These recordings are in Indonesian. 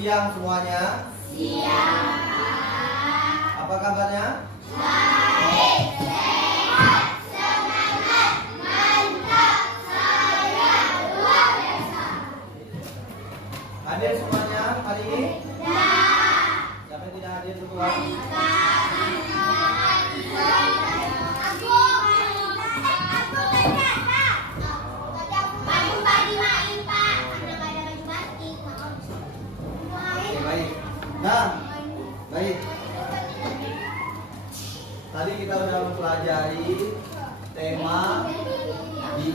siang semuanya. Siang. Apa kabarnya? Baik, sehat, semangat, mantap, saya luar biasa. Hadir semuanya hari ini? Ya. Siapa yang tidak hadir semua? Nah, baik. Tadi kita sudah mempelajari tema 5,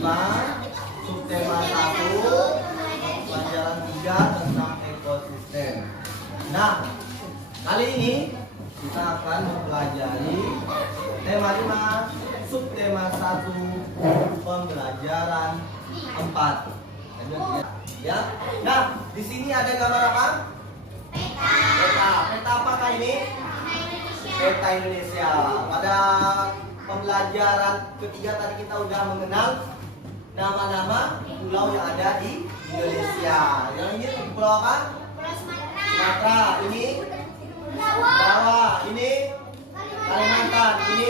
subtema 1, pelajaran 3 tentang ekosistem. Nah, kali ini kita akan mempelajari tema 5, subtema 1, pembelajaran 4. Ya. Nah, di sini ada gambar apa? Peta apakah ini? Peta Indonesia. Pada pembelajaran ketiga tadi kita sudah mengenal nama-nama pulau yang ada di Indonesia. Yang ini pulau apa? Sumatera. Ini Jawa. Ini Kalimantan. Ini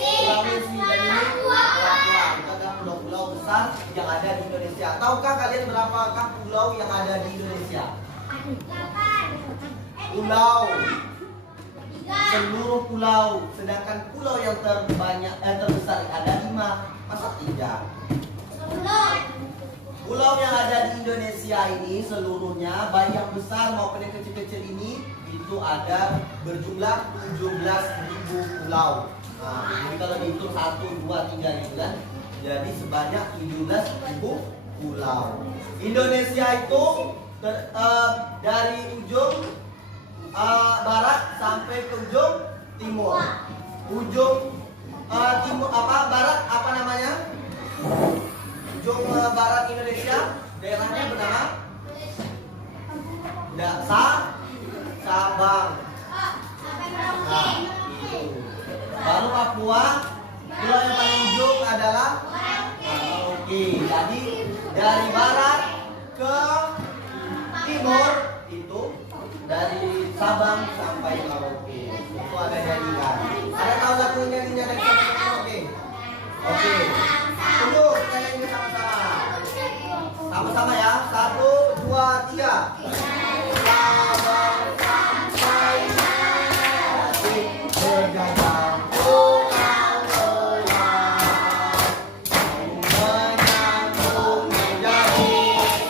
Sulawesi. Dan ini Papua. Itu adalah pulau-pulau besar yang ada di Indonesia. Tahukah kalian berapakah pulau yang ada di Indonesia? Pulau, seluruh pulau, sedangkan pulau yang terbesar ada 5, masa 3? Pulau yang ada di Indonesia ini seluruhnya, baik yang besar maupun yang kecil-kecil ini, itu ada berjumlah 17.000 pulau. Nah, ini kalau dihitung 1, 2, 3 gitu kan, jadi sebanyak 17.000 pulau. Indonesia itu dari ujung barat sampai ke ujung timur. Ujung timur barat apa namanya? Ujung barat Indonesia daerahnya bernama Sabang. Nah, itu. Baru Papua, pulau yang paling ujung adalah Merauke. Jadi dari barat ke timur itu dari Sabang sampai Merauke. Itu ada nyanyian. Ada tahu lagu nyanyinya dari Sabang sampai Merauke? Oke. Tunggu, kita nyanyi sama-sama. Sama-sama ya. 1, 2, 3. Sabang sampai Merauke berjajah pulau-pulau menyambung menjadi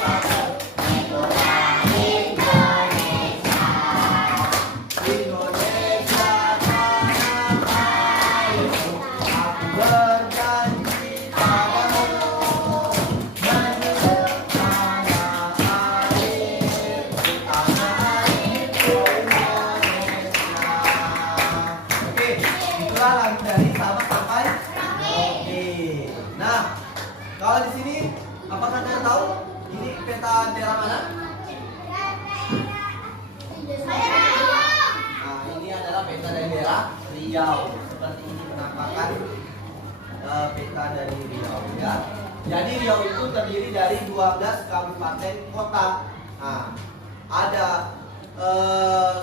satu kota Indonesia. Indonesia tanah airku, aku berjanji padamu menjadi tanah airku, tanah airku Indonesia. Oke, itulah lagu dari Sabang sampai Merauke. Nah, kalau di sini apakah kalian tahu ini peta daerah mana? Nah, ini adalah peta dari daerah Riau. Seperti ini penampakan peta dari Riau ya. Jadi Riau itu terdiri dari 12 kabupaten kota. Nah, ada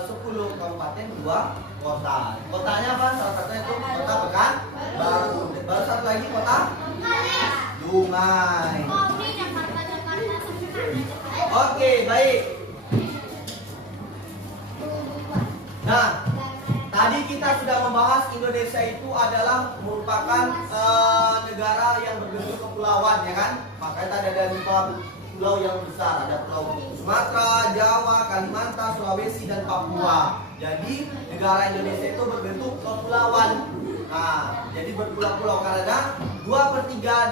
10 kabupaten, 2 kota. Kotanya apa? Salah satunya itu Kota Pekanbaru. Baru satu lagi kota Dumai. Oke, baik. Nah, tadi kita sudah membahas Indonesia itu adalah merupakan negara yang berbentuk kepulauan, ya kan? Makanya tadi ada 5 pulau yang besar. Ada Pulau Sumatera, Jawa, Kalimantan, Sulawesi, dan Papua. Jadi negara Indonesia itu berbentuk kepulauan. Nah, jadi berpulau-pulau karena 2/3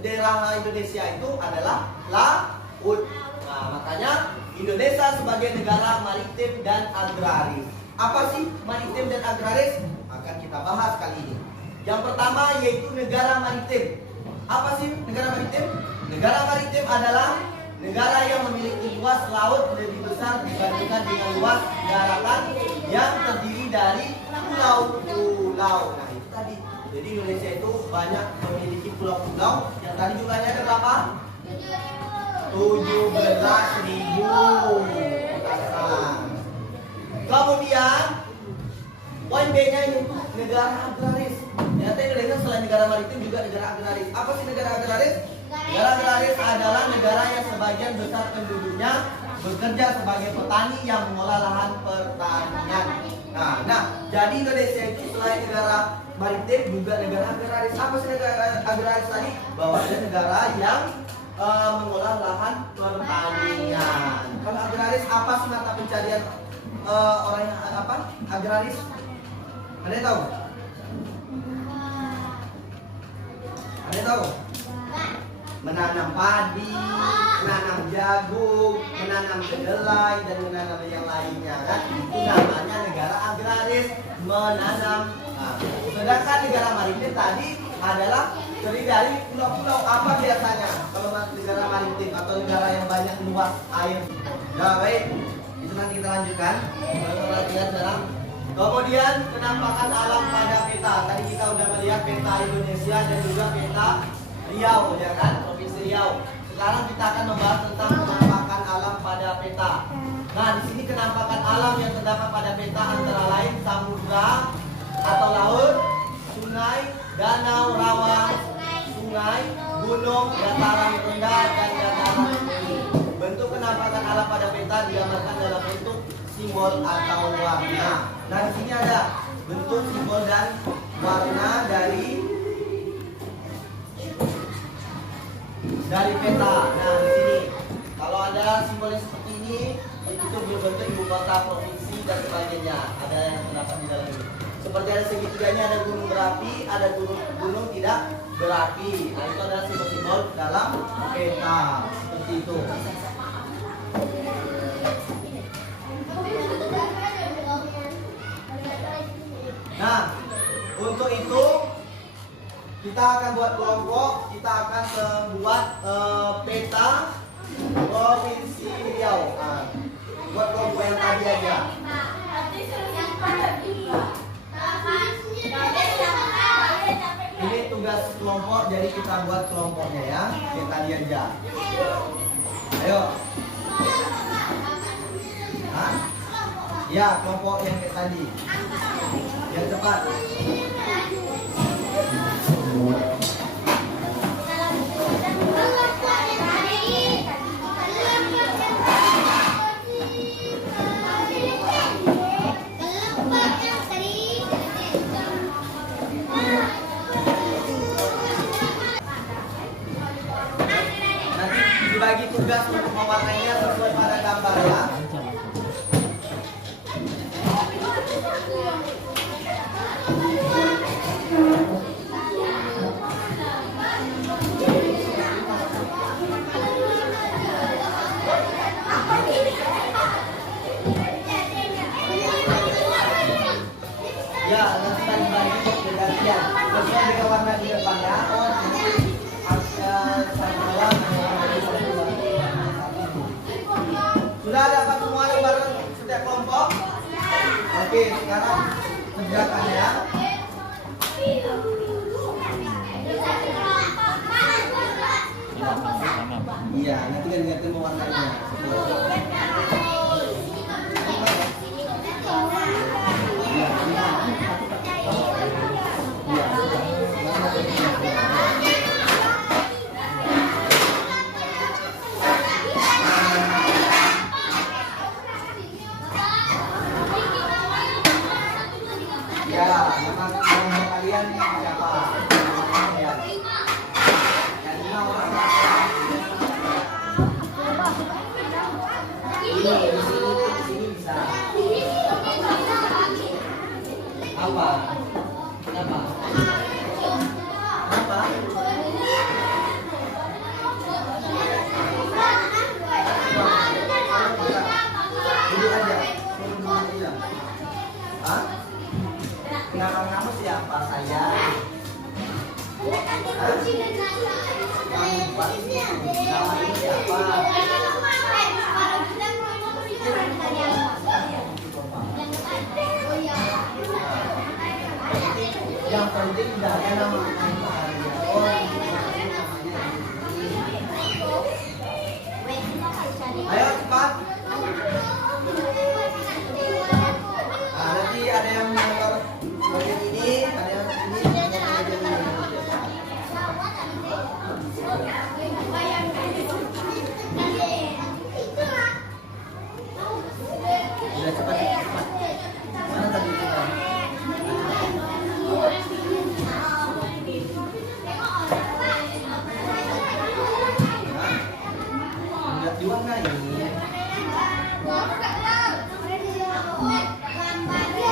daerah Indonesia itu adalah laut. Nah, makanya Indonesia sebagai negara maritim dan agraris. Apa sih maritim dan agraris? Akan kita bahas kali ini. Yang pertama yaitu negara maritim. Apa sih negara maritim? Negara maritim adalah negara yang memiliki luas laut lebih besar dibandingkan dengan luas daratan yang terdiri dari pulau-pulau. Nah, itu tadi. Jadi Indonesia itu banyak memiliki pulau-pulau yang tadi jumlahnya ada berapa? 17.000. Kemudian poin B-nya itu negara agraris. Ternyata Indonesia selain negara maritim juga negara agraris. Apa sih negara agraris? Negara agraris adalah negara yang sebagian besar penduduknya bekerja sebagai petani yang mengolah lahan pertanian. Nah, jadi Indonesia itu selain negara maritim juga negara agraris. Apa sih negara agraris tadi? Bahwa ada negara yang mengolah lahan pertanian. Kalau agraris apa sih mata pencarian orang yang apa? Agraris? Ada yang tahu? Ada yang tahu? Menanam padi, menanam jagung, menanam kedelai dan menanam yang lainnya kan? Itu namanya negara agraris, menanam. Nah, sedangkan negara maritim tadi adalah terdiri dari pulau-pulau. Apa biasanya kalau negara maritim atau negara yang banyak luas air? Nah, baik, itu nanti kita lanjutkan. Kita lihat sekarang. Kemudian penampakan alam pada peta. Tadi kita udah melihat peta Indonesia dan juga peta Riau, ya kan? Provinsi Riau. Sekarang kita akan membahas tentang penampakan alam pada peta. Nah, di sini penampakan alam yang terdapat pada peta antara lain samudra atau laut, sungai, danau, rawa, sungai, gunung, dataran rendah dan dataran tinggi. Bentuk penampakan alam pada peta digambarkan dalam bentuk simbol atau warna. Nah, di sini ada bentuk simbol dan warna dari peta. Nah, di sini kalau ada simbolnya seperti ini, itu berbentuk ibu kota, provinsi dan sebagainya. Ada yang terdapat di dalam ini. Seperti ada segitiganya, ada gunung berapi, ada gunung tidak berapi. Nah, itu adalah simbol-simbol dalam peta. Seperti itu. Nah, untuk itu kita akan buat kelompok. Kita akan membuat peta provinsi Riau. Nah, buat kelompok yang tadi aja. Ini tugas kelompok, jadi kita buat kelompoknya ya. Yang tadi aja. Ayo. Hah? Ya, kelompok yang kayak tadi. Yang cepat. Nanti dibagi tugas untuk mewarnainya sesuai pada gambar ya. Ya, nanti bagi-bagi bergantian sesuai dengan warna di depannya. Oh, nanti satu warna. Sudah dapat semua bareng setiap kelompok? Oke, sekarang kerjakan ya. Iya, nanti ganti-ganti mewarnainya. Ya, nama kalian siapa? Ya. Yang 5 orang. Ini di sini bisa. Apa? Kenapa? Kenapa? Duduk aja. Hah? Nama kamu siapa? Saya. Nama ini siapa? Yang penting tidak ada nama. Oh, ayo cepat.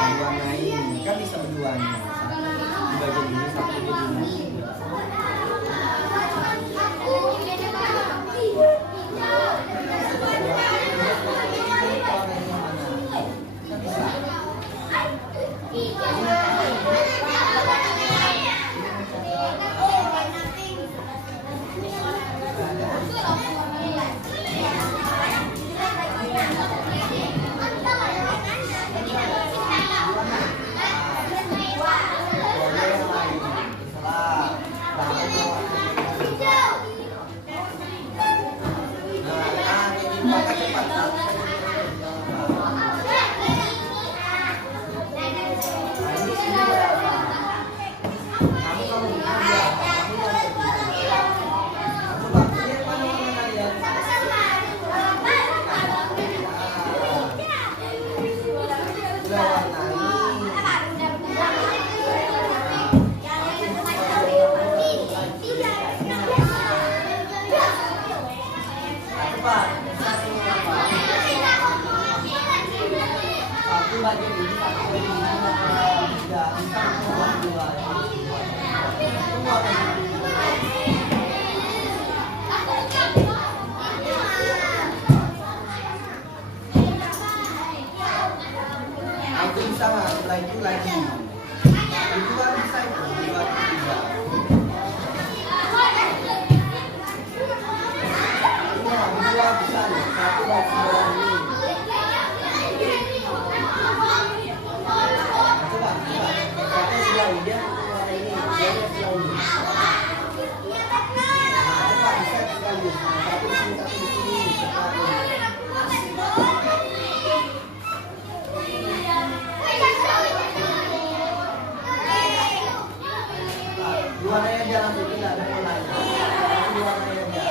Diwarnai kan bisa berdua nih. Di bagian ini satu di sini. Itu bisa nggak? Setelah itu lagi. Itu kan bisa itu. 2, 3. Dua bisa nih. 1 dan 2 ini. Coba. Satu sebelah ini dia keluar ini. Dia sebelah ini. Coba bisa sekali. Satu di sini, satu di sini. Warnanya jangan tidak ada yang lain. Warnanya aja.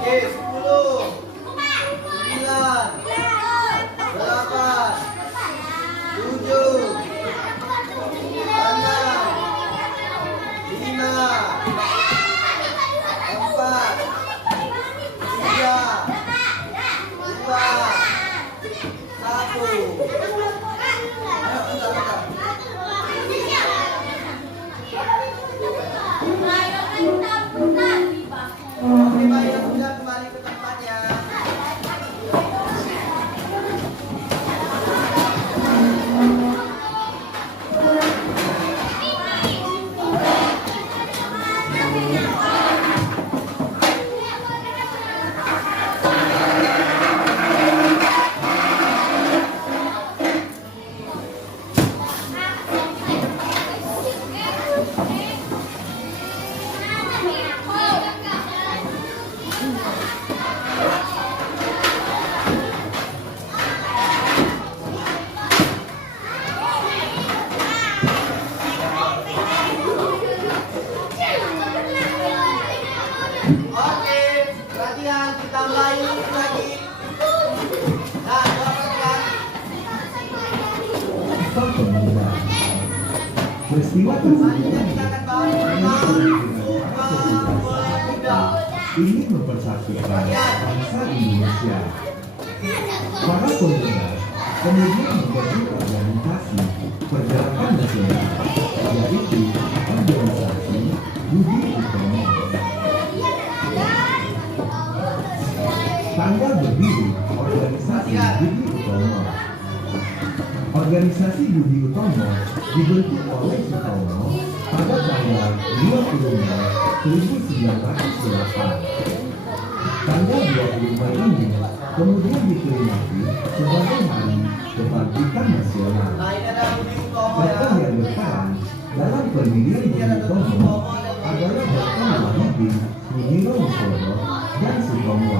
Oke, 10, 9, 8, 7, 6, 5, 4, 3, 2, 1. Ayo, bentar. Oke, baik, yang sudah kembali ke tempatnya. Oke, perhatian, kita mulai lagi. Nah, coba perhatian. Peristiwa Selanjutnya tersebut kita akan bahas tentang Sumpah Pemuda. ingin mempersatukan bangsa Indonesia. Para pemuda kemudian membentuk organisasi pergerakan nasional, yaitu organisasi Budi Utomo. Tanggal berdiri organisasi Budi Utomo. Organisasi Budi Utomo dibentuk oleh Sutomo pada tanggal 20 Mei 1908. Tanggal 25 ini kemudian diperingati sebagai Hari Kebangkitan Nasional. Nah, ini ada Budi Utomo ya. Tokoh yang berperan dalam pendirian Budi Utomo adalah Dr. Wahyudi Sudirohusodo dan Sutomo.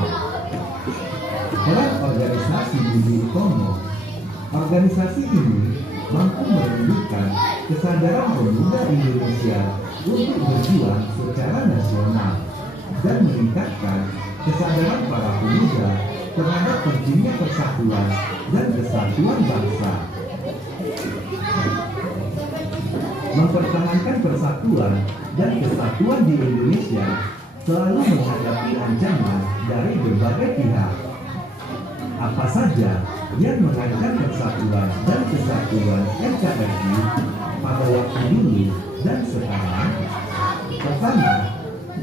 Peran organisasi Budi Utomo. Organisasi ini mampu menunjukkan kesadaran pemuda Indonesia untuk berjuang secara nasional dan meningkatkan kesadaran para pemuda terhadap pentingnya persatuan dan kesatuan bangsa. Mempertahankan persatuan dan kesatuan di Indonesia selalu menghadapi ancaman dari berbagai pihak. Apa saja yang mengancam persatuan dan kesatuan NKRI pada waktu dulu dan sekarang? Pertama,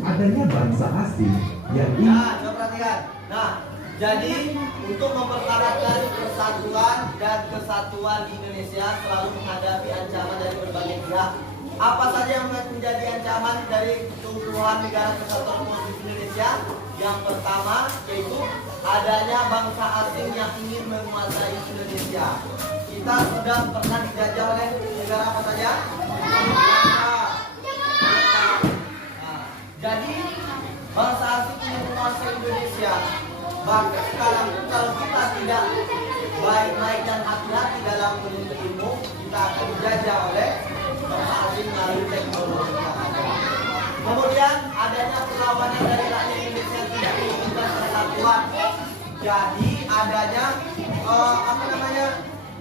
adanya bangsa asing yang Nah, coba perhatikan. Nah, jadi untuk mempertahankan persatuan dan kesatuan di Indonesia selalu menghadapi ancaman dari berbagai pihak. Apa saja yang menjadi ancaman dari keutuhan negara kesatuan Republik Indonesia? Yang pertama yaitu adanya bangsa asing yang ingin menguasai Indonesia. Kita sudah pernah dijajah oleh negara apa saja? Nah, jadi bangsa asing ingin menguasai Indonesia. Bahkan sekarang pun kalau kita tidak baik-baik dan hati-hati dalam menuntut ilmu, kita akan dijajah oleh bangsa asing melalui teknologi yang ada. Kemudian adanya perlawanan dari rakyat Indonesia tidak menginginkan persatuan. Jadi adanya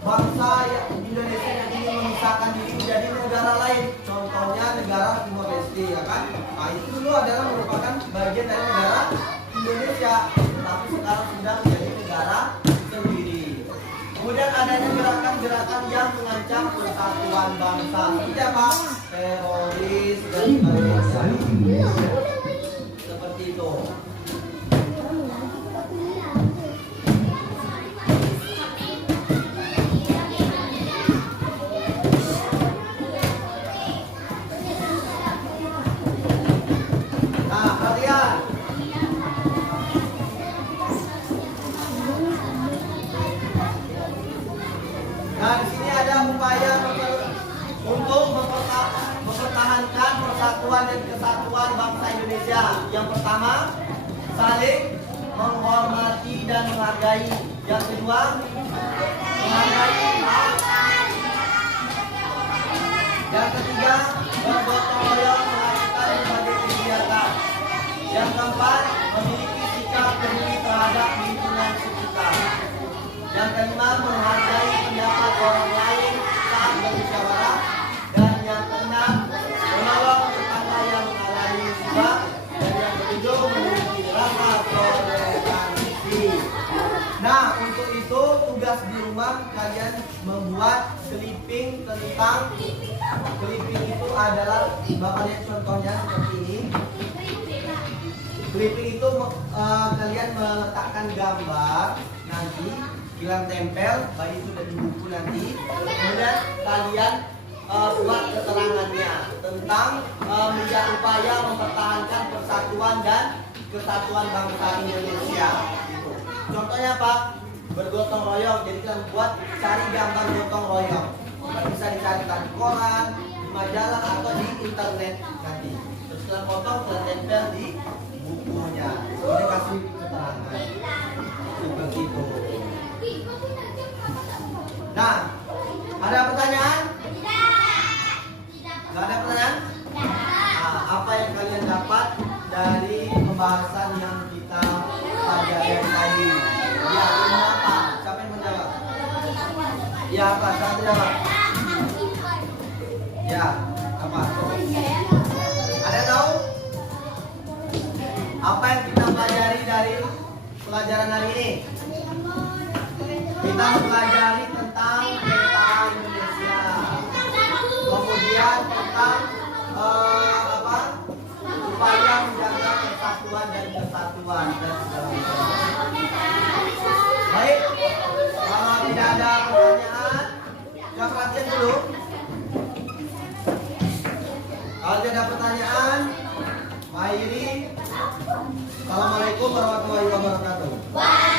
bangsa Indonesia yang ingin memisahkan diri menjadi negara lain. Contohnya negara Timor Leste, ya kan? Nah itu dulu adalah merupakan bagian dari negara Indonesia, tapi sekarang sudah menjadi negara sendiri. Kemudian adanya gerakan-gerakan yang mengancam persatuan bangsa, seperti apa? Teroris dan menguasai Indonesia. seperti itu. Nah, perhatikan. Nah, di sini ada upaya untuk mempertahankan persatuan dan kesatuan bangsa Indonesia. Yang pertama, saling menghormati dan menghargai. Yang kedua, menghargai. Yang ketiga, bergotong royong melakukan berbagai kegiatan. Yang keempat, memiliki sikap peduli terhadap lingkungan sekitar. Yang kelima, menghargai pendapat orang lain saat bermusyawarah. Dan yang keenam, menolong tetangga yang mengalami musibah. Dan yang ketujuh, memiliki rasa toleransi. Nah, untuk itu tugas di rumah kalian membuat clipping tentang clipping itu adalah Bapak lihat contohnya seperti ini. Clipping itu kalian meletakkan gambar nanti bilang tempel, baik itu dari buku nanti. Kemudian kalian buat keterangannya tentang upaya mempertahankan persatuan dan kesatuan bangsa Indonesia. Gitu. Contohnya apa? Bergotong royong. Jadi kalian buat cari gambar gotong royong. Bisa dicari di koran, di majalah atau di internet nanti. Terus kalian potong, kalian tempel di bukunya. Kemudian kasih keterangan. Seperti itu. Nah, ada pertanyaan? Tidak ada pertanyaan? Nah, apa yang kalian dapat dari pembahasan yang kita pelajari tadi? Ya, ini apa? Siapa yang menjawab? Ya, apa? Siapa jawab? Ya, apa? Ada tahu? Apa yang kita pelajari dari pelajaran hari ini? Kita mempelajari tentang peta Indonesia. Kemudian tentang upaya menjaga persatuan dan kesatuan dan segala macam. Baik, kalau tidak ada pertanyaan, jangan perhatian dulu. Kalau tidak ada pertanyaan, akhiri. Assalamualaikum warahmatullahi wabarakatuh.